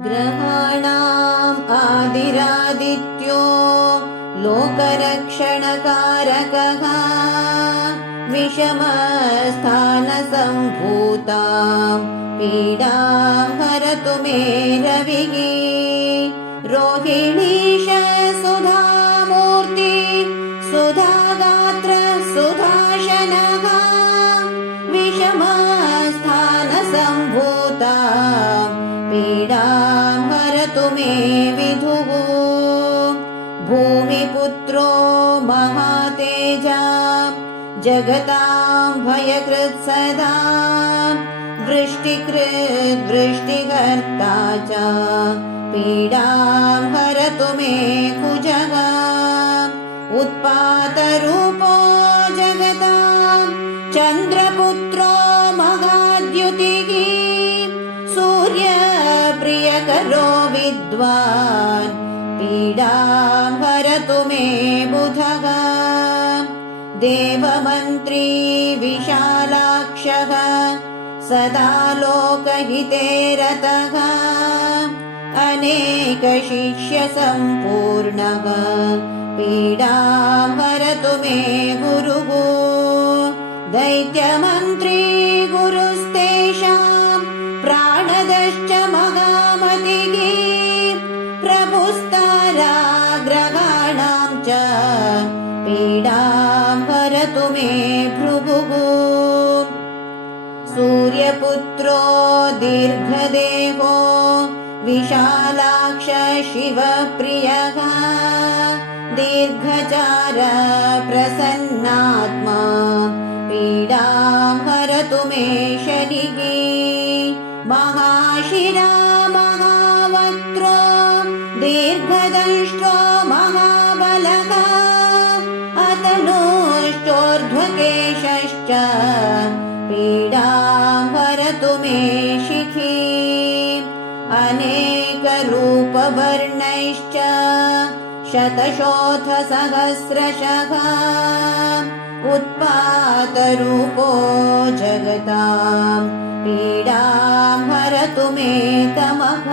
ग्रहाणाम् आदिरादित्यो लोकरक्षणकारकः विषमस्थानसम्भूताम् पीडां हरतु मे रविः। रोहिणीश सुधामूर्ति सुधागात्र सुधाशनः विषमस्थानसम्भूताम् पीडां हरतु मे विधुः। भूमिपुत्रो महातेजा जगतां भयकृत् सदा वृष्टिकृत् वृष्टिकर्ता च पीडां हरतु मे कुजः। उत्पातरूपो जगतां चन्द्रपुत्रो महाद्युतिः सूर्यप्रियकरो विद्वान् पीडां हरतु मे बुधः। देवमन्त्री विशालाक्षः सदा लोकहिते रतः अनेकशिष्यसम्पूर्णः पीडां हरतु मे गुरुः। दैत्यमन्त्री गुरुस्तेषां प्राणदश्च महामतिः प्रभुस्ताराग्रहाणां च पीडां हरतु मे भृगुः। सूर्यपुत्रो दीर्घदेहो विशालाक्ष शिवप्रियः दीर्घचार प्रसन्नात्मा पीडां हरतु मे शनिः। महाशिरा महावक्त्रो दीर्घदंष्ट्रो महाबलः अतनोश्चोर्ध्वकेशश्च पीडां हरतु मे शिखी। अनेकरूपवर्णैश्च शतशोऽथ सहस्रशः उत्पातरूपो जगतां पीडां हरतु मे तमः।